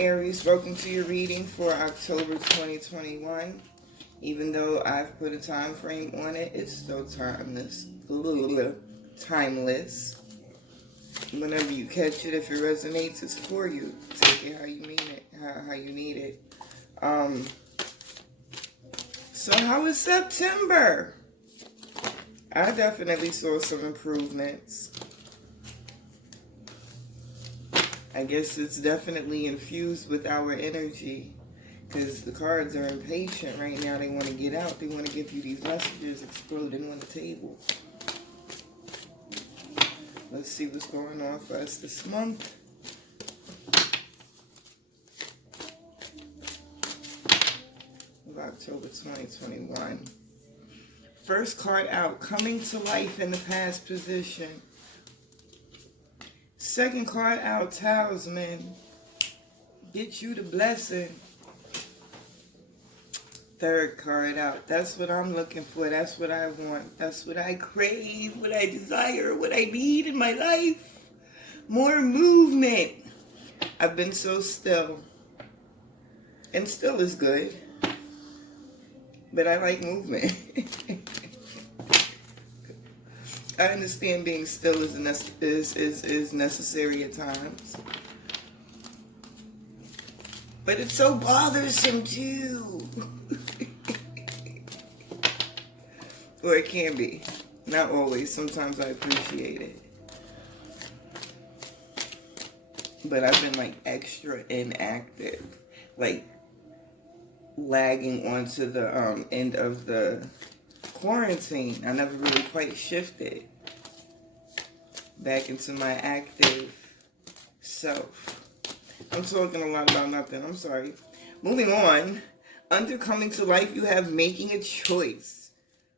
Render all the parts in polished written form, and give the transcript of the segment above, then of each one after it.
Aries, welcome to your reading for October 2021. Even though I've put a time frame on it, it's still timeless. Timeless. Whenever you catch it, if it resonates, it's for you. Take it how you mean it, how you need it. So how was September? I definitely saw some improvements. I guess it's definitely infused with our energy, because the cards are impatient right now. They want to get out. They want to give you these messages exploding on the table. Let's see what's going on for us this month. Of October 2021. First card out, coming to life in the past position. Second card out, talisman. Get you the blessing. Third card out. That's what I'm looking for. That's what I want. That's what I crave, what I desire, what I need in my life. More movement. I've been so still. And still is good. But I like movement. I understand being still is necessary at times. But it's so bothersome too. Or it can be. Not always. Sometimes I appreciate it. But I've been like extra inactive. Like lagging onto the end of the quarantine. I never really quite shifted back into my active self. I'm talking a lot about nothing. I'm sorry. Moving on. Under coming to life, you have making a choice.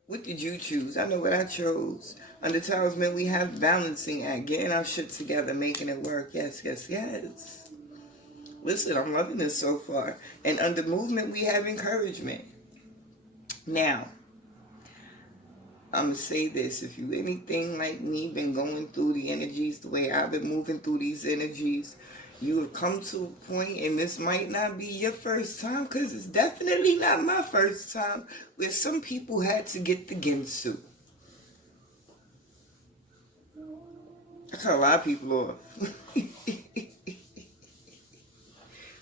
What did you choose? I know what I chose. Under talisman, we have balancing act. Getting our shit together, making it work. Yes, yes, yes. Listen, I'm loving this so far. And under movement, we have encouragement. Now, I'm going to say this. If you anything like me, been going through the energies the way I've been moving through these energies, you have come to a point, and this might not be your first time, because it's definitely not my first time, where some people had to get the Ginsu. I cut a lot of people off.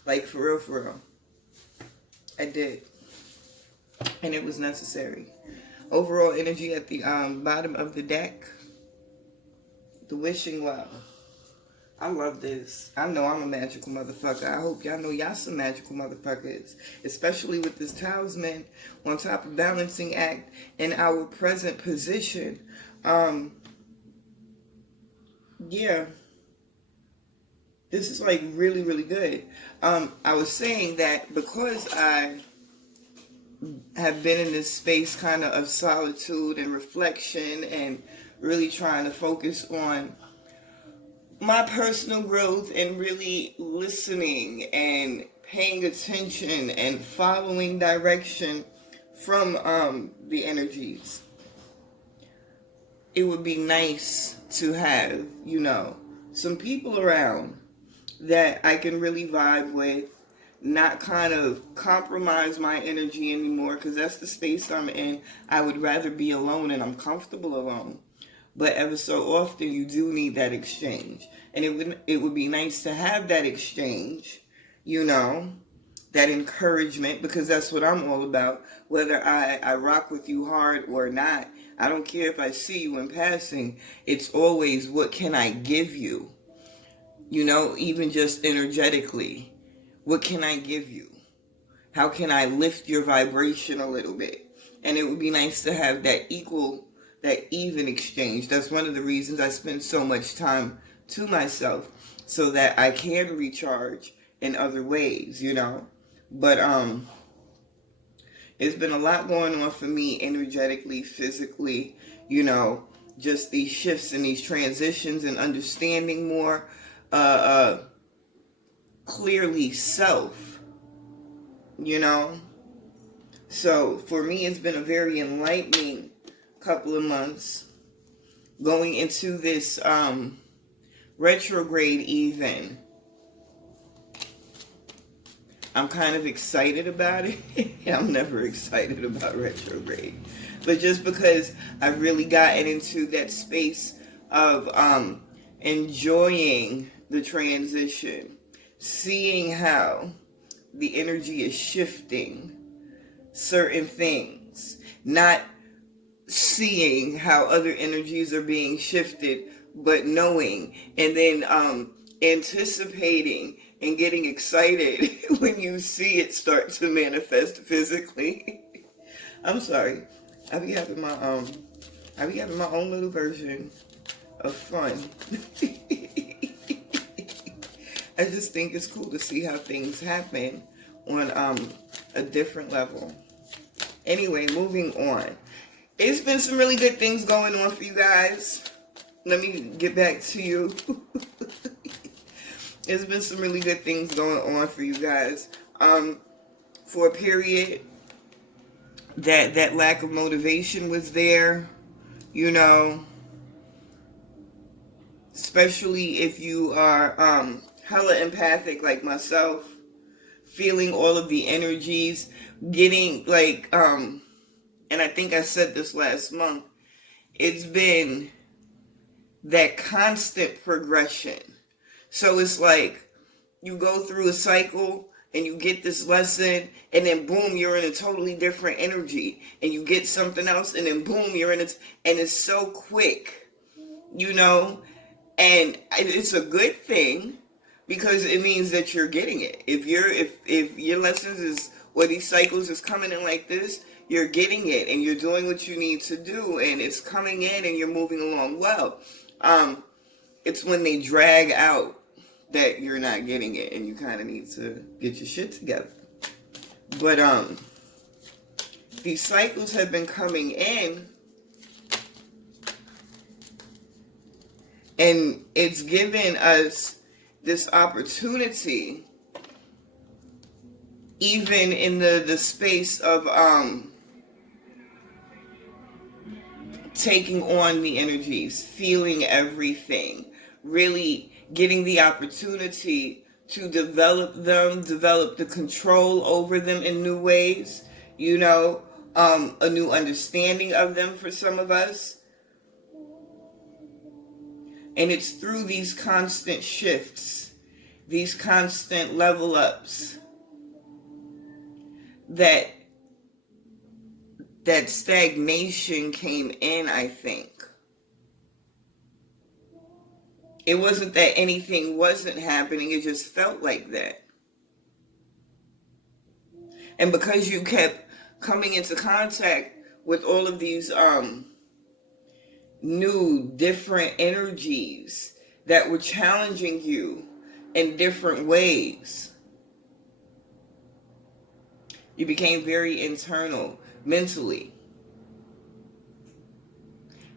Like, for real, for real. I did. And it was necessary. Overall energy at the bottom of the deck. The wishing well. I love this. I know I'm a magical motherfucker. I hope y'all know y'all some magical motherfuckers. Especially with this talisman on top of balancing act in our present position. Yeah. This is like really, really good. I was saying that because I have been in this space kind of solitude and reflection and really trying to focus on my personal growth and really listening and paying attention and following direction from the energies. It would be nice to have, you know, some people around that I can really vibe with, not kind of compromise my energy anymore, because that's the space I'm in. I would rather be alone, and I'm comfortable alone. But ever so often, you do need that exchange. And it would be nice to have that exchange, you know, that encouragement, because that's what I'm all about. Whether I rock with you hard or not, I don't care if I see you in passing. It's always, what can I give you? You know, even just energetically. What can I give you? How can I lift your vibration a little bit? And it would be nice to have that even exchange. That's one of the reasons I spend so much time to myself, so that I can recharge in other ways, you know. But it's been a lot going on for me energetically, physically, you know, just these shifts and these transitions and understanding more clearly self, you know. So for me, it's been a very enlightening couple of months going into this retrograde even I'm kind of excited about it. I'm never excited about retrograde. But just because I've really gotten into that space of enjoying the transition, seeing how the energy is shifting certain things, not seeing how other energies are being shifted, but knowing, and then anticipating and getting excited when you see it start to manifest physically. I'm sorry. I be having my own little version of fun. I just think it's cool to see how things happen on a different level. Anyway, moving on. It's been some really good things going on for you guys. Let me get back to you. There's been some really good things going on for you guys. For a period, that lack of motivation was there, you know, especially if you are hella empathic like myself, feeling all of the energies, getting like, and I think I said this last month, it's been that constant progression. So it's like you go through a cycle and you get this lesson, and then boom, you're in a totally different energy, and you get something else, and then boom, you're in it, and it's so quick, you know, and it's a good thing because it means that you're getting it. If your lessons is, or these cycles is coming in like this, you're getting it, and you're doing what you need to do, and it's coming in, and you're moving along well. It's when they drag out that you're not getting it, and you kind of need to get your shit together. But these cycles have been coming in, and it's given us this opportunity, even in the space of taking on the energies, feeling everything, really getting the opportunity to develop them, develop the control over them in new ways, you know, a new understanding of them for some of us. And it's through these constant shifts, these constant level ups, that stagnation came in, I think. It wasn't that anything wasn't happening, it just felt like that. And because you kept coming into contact with all of these new, different energies that were challenging you in different ways, you became very internal mentally.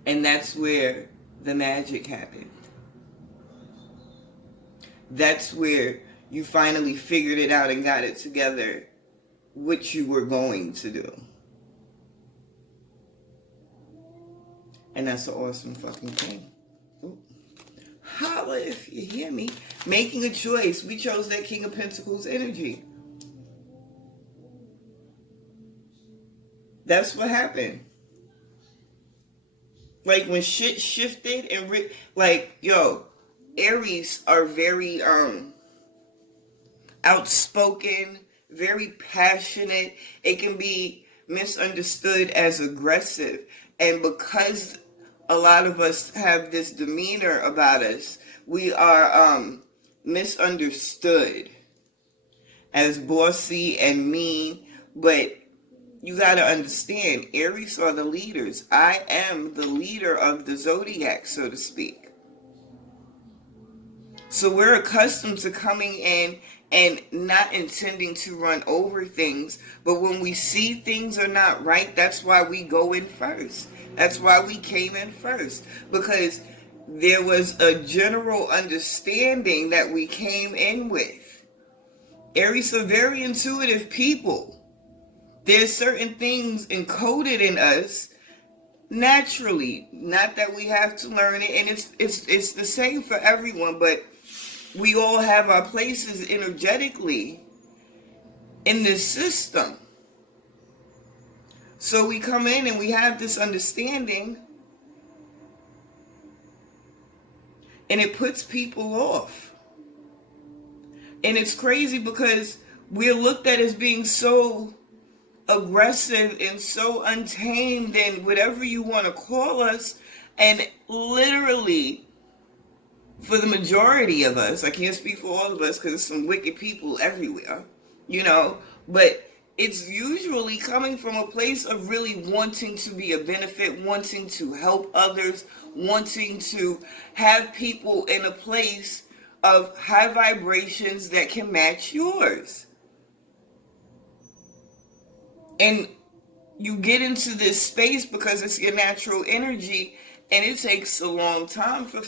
And that's where the magic happened. That's where you finally figured it out and got it together, what you were going to do. And that's an awesome fucking thing. Ooh. Holla if you hear me. Making a choice. We chose that King of Pentacles energy. That's what happened. Like when shit shifted and Aries are very outspoken, very passionate. It can be misunderstood as aggressive. And because a lot of us have this demeanor about us, we are misunderstood as bossy and mean. But you got to understand, Aries are the leaders. I am the leader of the zodiac, so to speak. So we're accustomed to coming in and not intending to run over things. But when we see things are not right, that's why we go in first. That's why we came in first. Because there was a general understanding that we came in with. Aries are very intuitive people. There's certain things encoded in us naturally. Not that we have to learn it. And it's the same for everyone, but we all have our places energetically in this system. So we come in and we have this understanding, and it puts people off. And it's crazy because we're looked at as being so aggressive and so untamed and whatever you want to call us. And literally, for the majority of us, I can't speak for all of us because there's some wicked people everywhere, but it's usually coming from a place of really wanting to be a benefit, wanting to help others, wanting to have people in a place of high vibrations that can match yours. And you get into this space because it's your natural energy, and it takes a long time for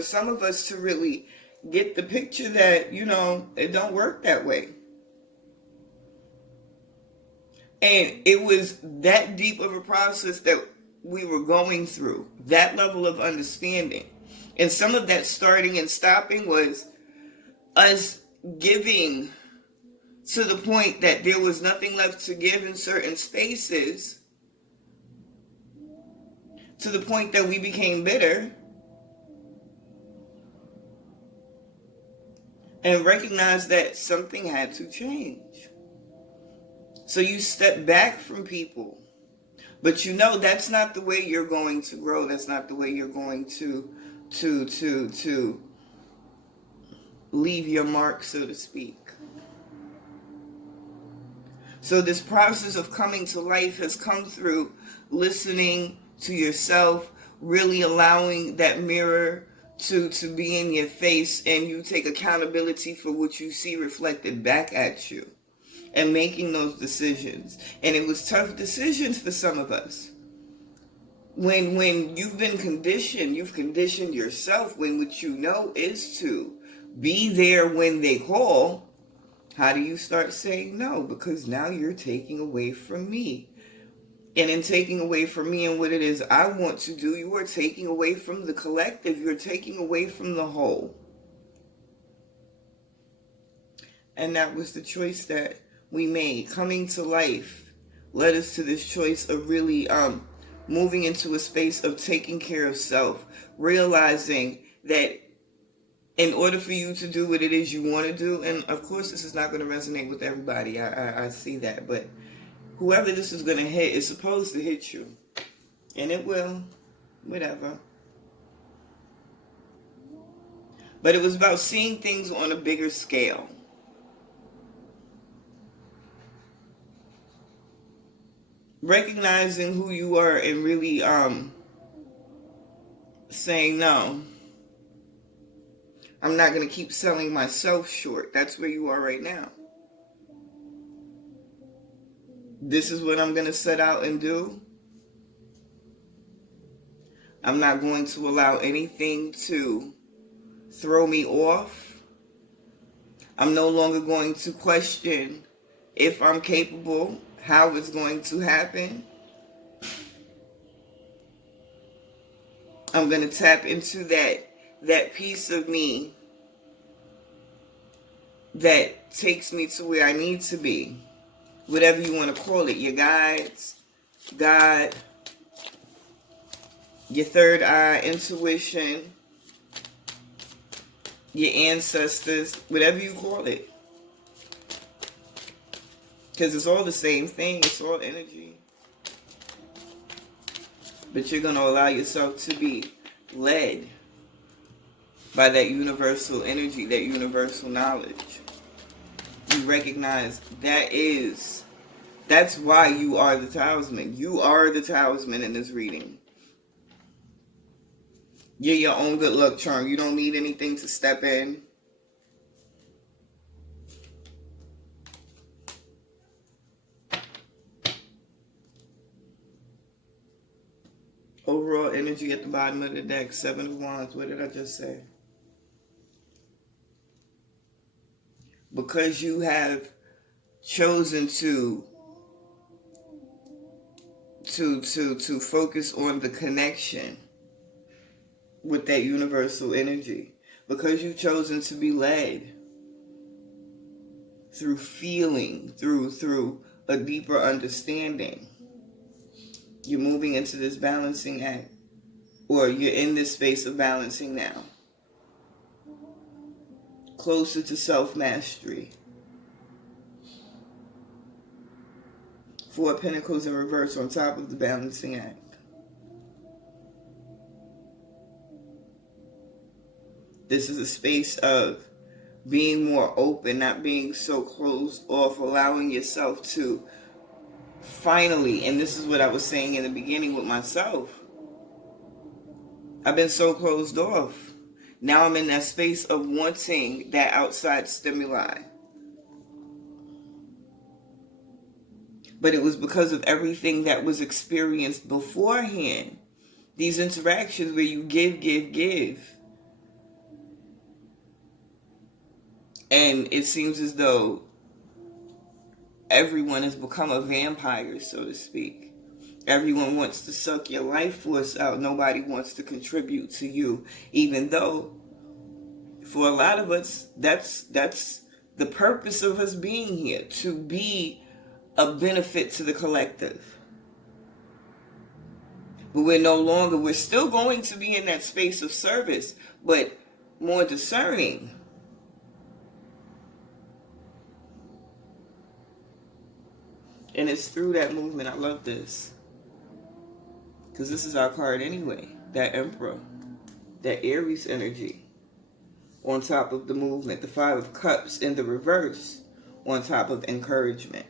some of us to really get the picture that, it don't work that way. And it was that deep of a process that we were going through, that level of understanding. And some of that starting and stopping was us giving to the point that there was nothing left to give in certain spaces, to the point that we became bitter and recognized that something had to change. So you step back from people, but that's not the way you're going to grow. That's not the way you're going to leave your mark, so to speak. So this process of coming to life has come through listening to yourself, really allowing that mirror to be in your face, and you take accountability for what you see reflected back at you, and making those decisions. And it was tough decisions for some of us. When you've been conditioned, you've conditioned yourself when what you know is to be there when they call. How do you start saying no? Because now you're taking away from me. And in taking away from me and what it is I want to do, you are taking away from the collective. You're taking away from the whole. And that was the choice that we made. Coming to life led us to this choice of really moving into a space of taking care of self, realizing that in order for you to do what it is you want to do, and of course this is not going to resonate with everybody, I see that, but whoever this is going to hit is supposed to hit you, and it will, whatever. But it was about seeing things on a bigger scale. Recognizing who you are and really saying no. I'm not going to keep selling myself short. That's where you are right now. This is what I'm going to set out and do. I'm not going to allow anything to throw me off. I'm no longer going to question if I'm capable, how it's going to happen. I'm going to tap into that piece of me that takes me to where I need to be. Whatever you want to call it. Your guides, God, your third eye, intuition, your ancestors, whatever you call it. Because it's all the same thing. It's all energy. But you're going to allow yourself to be led by that universal energy, that universal knowledge. You recognize that's why you are the talisman. You are the talisman in this reading. You're your own good luck charm. You don't need anything to step in. Overall energy at the bottom of the deck, 7 of Wands. What did I just say? Because you have chosen to focus on the connection with that universal energy. Because you've chosen to be led. through feeling, through a deeper understanding. You're moving into this balancing act, or you're in this space of balancing now. Closer to self-mastery. 4 Pentacles in reverse on top of the balancing act. This is a space of being more open, not being so closed off, allowing yourself to finally, and this is what I was saying in the beginning with myself, I've been so closed off. Now I'm in that space of wanting that outside stimuli. But it was because of everything that was experienced beforehand. These interactions where you give. And it seems as though everyone has become a vampire, so to speak. Everyone wants to suck your life force out. Nobody wants to contribute to you. Even though, for a lot of us, that's the purpose of us being here. To be a benefit to the collective. But we're still going to be in that space of service, but more discerning. And it's through that movement. I love this. Because this is our card anyway. That Emperor. That Aries energy. On top of the movement. The 5 of Cups in the reverse. On top of encouragement.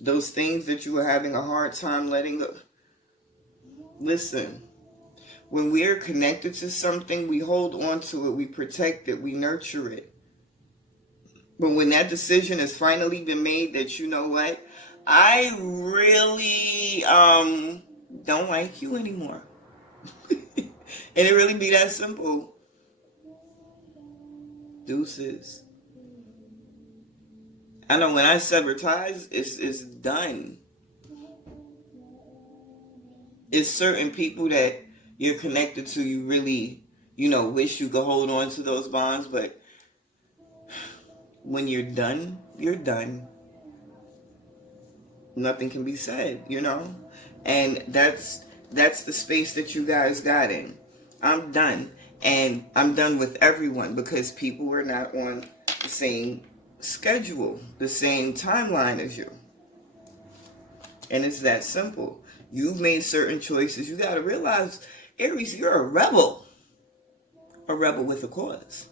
Those things that you were having a hard time letting go. Listen. When we're connected to something, we hold on to it. We protect it. We nurture it. But when that decision has finally been made that, you know what, I really don't like you anymore. And it really be that simple. Deuces. I know when I sever ties, it's done. It's certain people that you're connected to, you really, wish you could hold on to those bonds, but when you're done, you're done. Nothing can be said, And that's the space that you guys got in. I'm done. And I'm done with everyone because people were not on the same schedule, the same timeline as you. And it's that simple. You've made certain choices. You got to realize, Aries, you're a rebel. A rebel with a cause.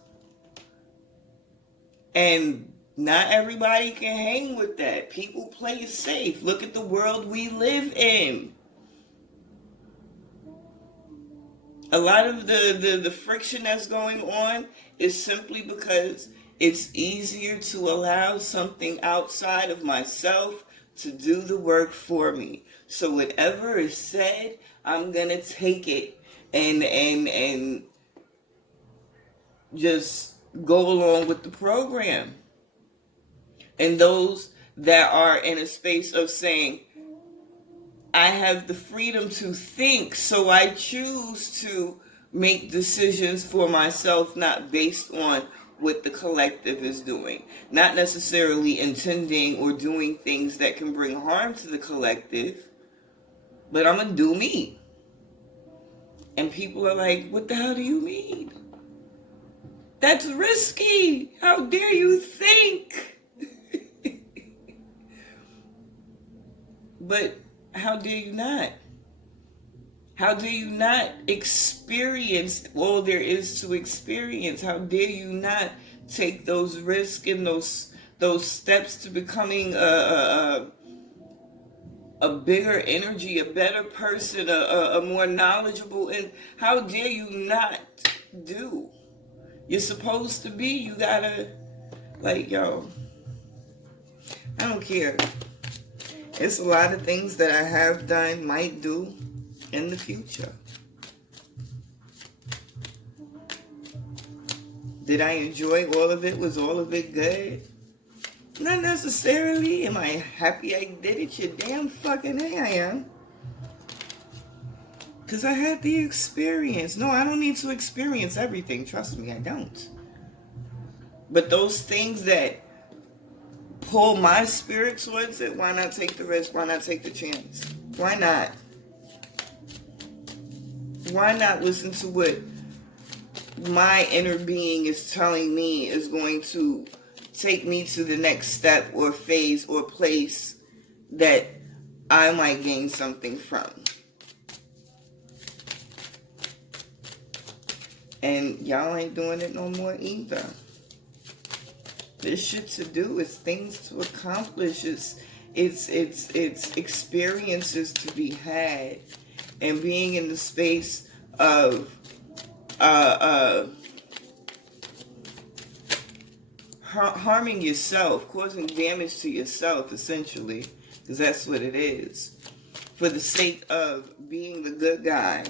And not everybody can hang with that. People play it safe. Look at the world we live in. A lot of the friction that's going on is simply because it's easier to allow something outside of myself to do the work for me. So whatever is said, I'm going to take it and just go along with the program. And those that are in a space of saying, I have the freedom to think, so I choose to make decisions for myself, not based on what the collective is doing. Not necessarily intending or doing things that can bring harm to the collective, but I'm going to do me. And people are like, what the hell do you mean? That's risky. How dare you think? But how dare you not? How dare you not experience all there is to experience? How dare you not take those risks and those steps to becoming a bigger energy, a better person, a more knowledgeable? And how dare you not do? You're supposed to be. You gotta, I don't care. It's a lot of things that I have done, might do in the future. Did I enjoy all of it? Was all of it good? Not necessarily. Am I happy I did it? You're damn fucking A, I am. Because I had the experience. No, I don't need to experience everything. Trust me, I don't. But those things that pull my spirit towards it, why not take the risk? Why not take the chance? Why not? Why not listen to what my inner being is telling me is going to take me to the next step or phase or place that I might gain something from? And y'all ain't doing it no more either. There's shit to do. It's things to accomplish. It's experiences to be had. And being in the space of harming yourself, causing damage to yourself, essentially, because that's what it is, for the sake of being the good guy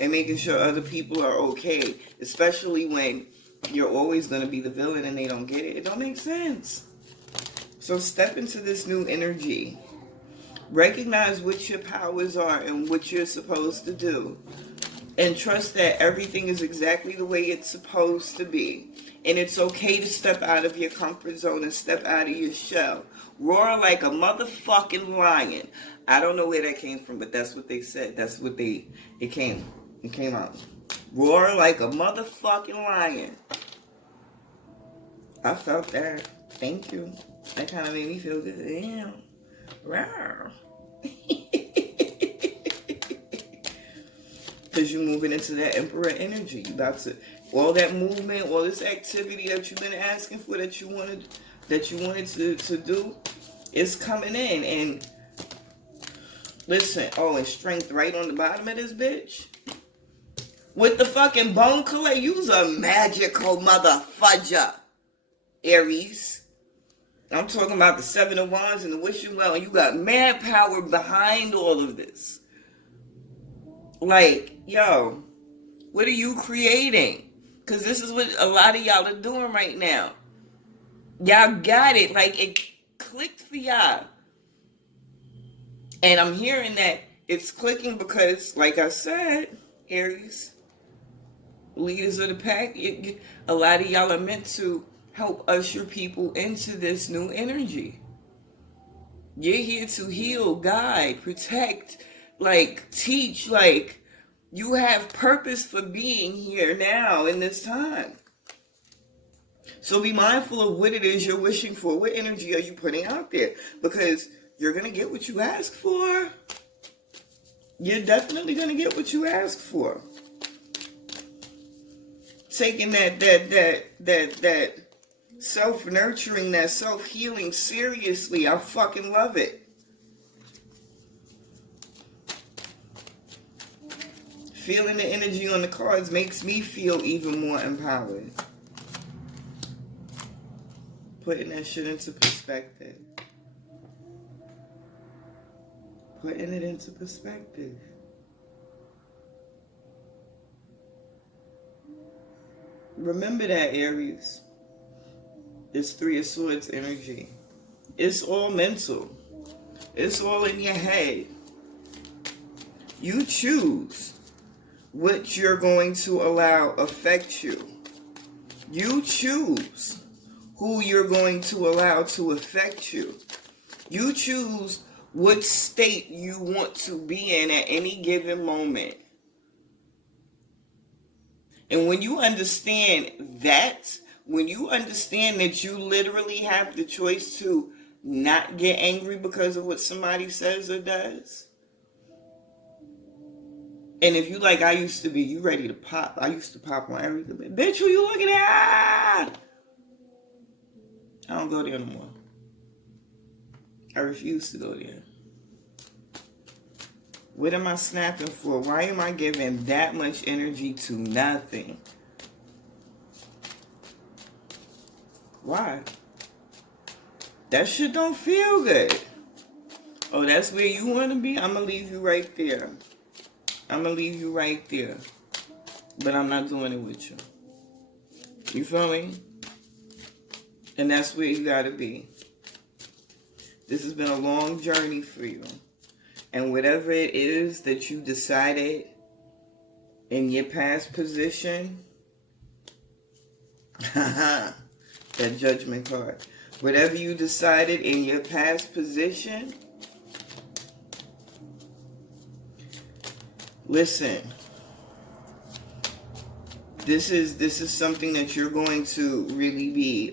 and making sure other people are okay, especially when you're always going to be the villain and they don't get it. It don't make sense. So step into this new energy. Recognize what your powers are and what you're supposed to do. And trust that everything is exactly the way it's supposed to be. And it's okay to step out of your comfort zone and step out of your shell. Roar like a motherfucking lion. I don't know where that came from, but that's what they said. That's what it came out. Roar like a motherfucking lion. I felt that. Thank you. That kind of made me feel good. Damn. Wow. Because you're moving into that emperor energy. You about to, all that movement, all this activity that you've been asking for, that you wanted to do, is coming in. And listen, and strength right on the bottom of this bitch. With the fucking bone color, you's a magical motherfudger, Aries. I'm talking about the Seven of Wands and the Wishing Well, and you got mad power behind all of this. Like, yo, what are you creating? Because this is what a lot of y'all are doing right now. Y'all got it. Like, it clicked for y'all. And I'm hearing that it's clicking because, like I said, Aries, leaders of the pack, a lot of y'all are meant to help usher people into this new energy. You're here to heal, guide, protect, like, teach. Like, you have purpose for being here now in this time. So be mindful of what it is you're wishing for. What energy are you putting out there? Because you're going to get what you ask for. You're definitely going to get what you ask for. Taking that self-nurturing, that self-healing seriously. I fucking love it. Feeling the energy on the cards makes me feel even more empowered. Putting that shit into perspective. Putting it into perspective. Remember that, Aries. It's Three of Swords energy. It's all mental. It's all in your head. You choose what you're going to allow affect you. You choose who you're going to allow to affect you. You choose what state you want to be in at any given moment. And when you understand that, when you understand that you literally have the choice to not get angry because of what somebody says or does. And if you like I used to be, you ready to pop. I used to pop on everything. Bitch, who you looking at? I don't go there no more. I refuse to go there. What am I snapping for? Why am I giving that much energy to nothing? Why? That shit don't feel good. Oh, that's where you want to be? I'm going to leave you right there. I'm going to leave you right there. But I'm not doing it with you. You feel me? And that's where you got to be. This has been a long journey for you. And whatever it is that you decided in your past position, That Judgment card. Whatever you decided in your past position, listen, this is something that you're going to really be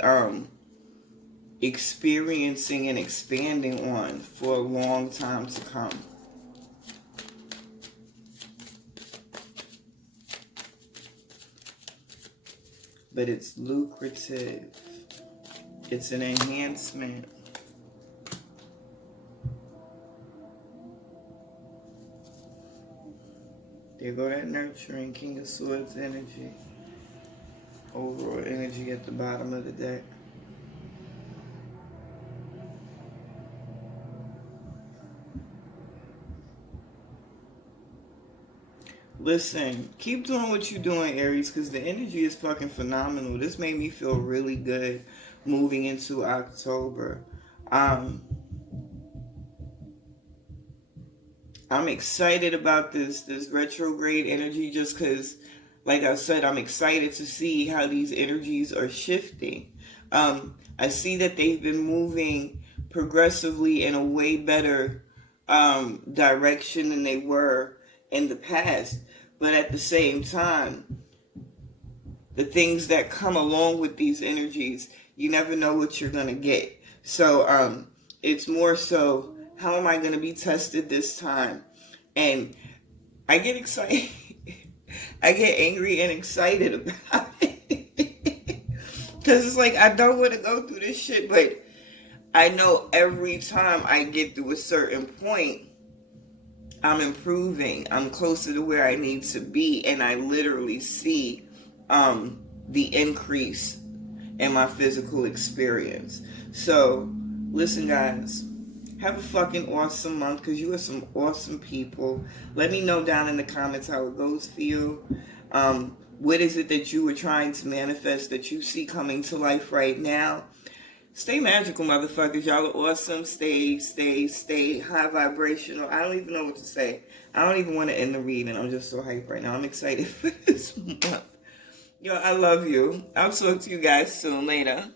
experiencing and expanding on for a long time to come. But it's lucrative. It's an enhancement. There go that nurturing King of Swords energy. Overall energy at the bottom of the deck. Listen, keep doing what you're doing, Aries, because the energy is fucking phenomenal. This made me feel really good moving into October. I'm excited about this retrograde energy just because, like I said, I'm excited to see how these energies are shifting. I see that they've been moving progressively in a way better direction than they were in the past. But at the same time, the things that come along with these energies, you never know what you're going to get. So it's more so, how am I going to be tested this time? And I get excited. I get angry and excited about it. Because it's like, I don't want to go through this shit, but I know every time I get through a certain point, I'm improving. I'm closer to where I need to be. And I literally see the increase in my physical experience. So, listen, guys. Have a fucking awesome month because you are some awesome people. Let me know down in the comments how it goes for you. What is it that you were trying to manifest that you see coming to life right now? Stay magical, motherfuckers. Y'all are awesome. Stay high vibrational. I don't even know what to say. I don't even want to end the reading. I'm just so hyped right now. I'm excited for this month. Yo, I love you. I'll talk to you guys soon. Later.